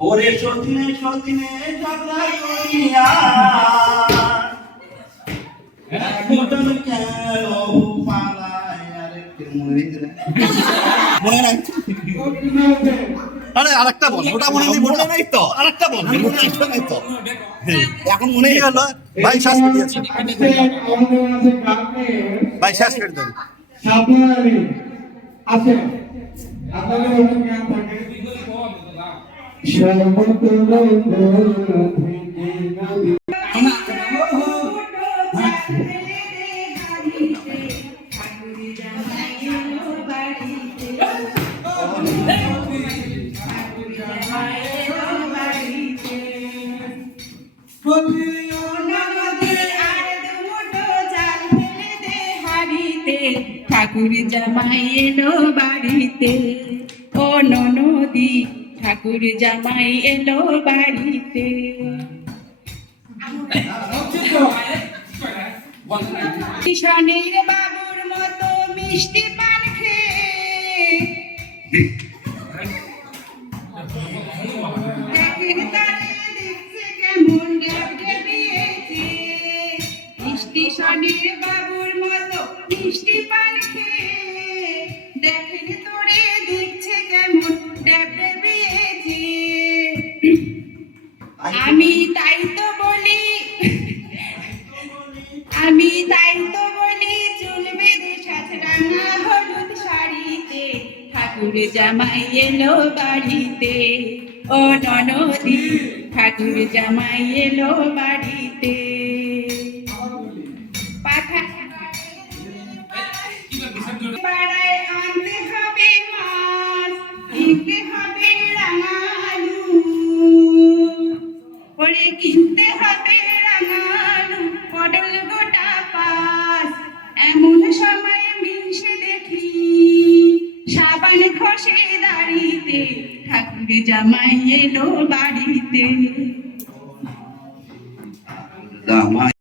ওরে সতীনে সতীনে ঝগড়া করিয়া একজন কেন পালায় আরেকটু মনে নাই আরে আরেকটা বল ওটা মনে নাই তো আরেকটা বল মনে নাই তো এখন মনে হলো ভাই শ্বাস দিয়েছে ভাই শ্বাস করে দেন সাবধানে আছে আপনাদের মনে জ্ঞান থাকে ঠাকুর জামাই এলো বাড়িতে ও ননদি ঠাকুর জামাই এলো বাড়িতে কিষানের বাবুর মতো মিষ্টি পান খেয়ে দেখেন তারে দেখছে কেমন ডেবিয়েছে স্টেশনের বাবুর মতো মিষ্টি পান খেয়ে দেখেন তোরে দেখছে কেমন ডেবিয়েছে আমি তাই তো বলি চুল বেঁধে সাথে রাঙা হলুদ শাড়িতে ঠাকুর জামাই এলো বাড়িতে ও ননদি ঠাকুর জামাই এলো বাড়িতে পাড়ায় আনতে হবে মাছ কিনতে হবে রাঙালু ওরে কিনতে হবে রাঙালু পটল গোটা পাঁচ এমন সময় মিশে দেখি সাবান ঘষে দাঁড়িতে ঠাকুর জামাই এলো বাড়িতে।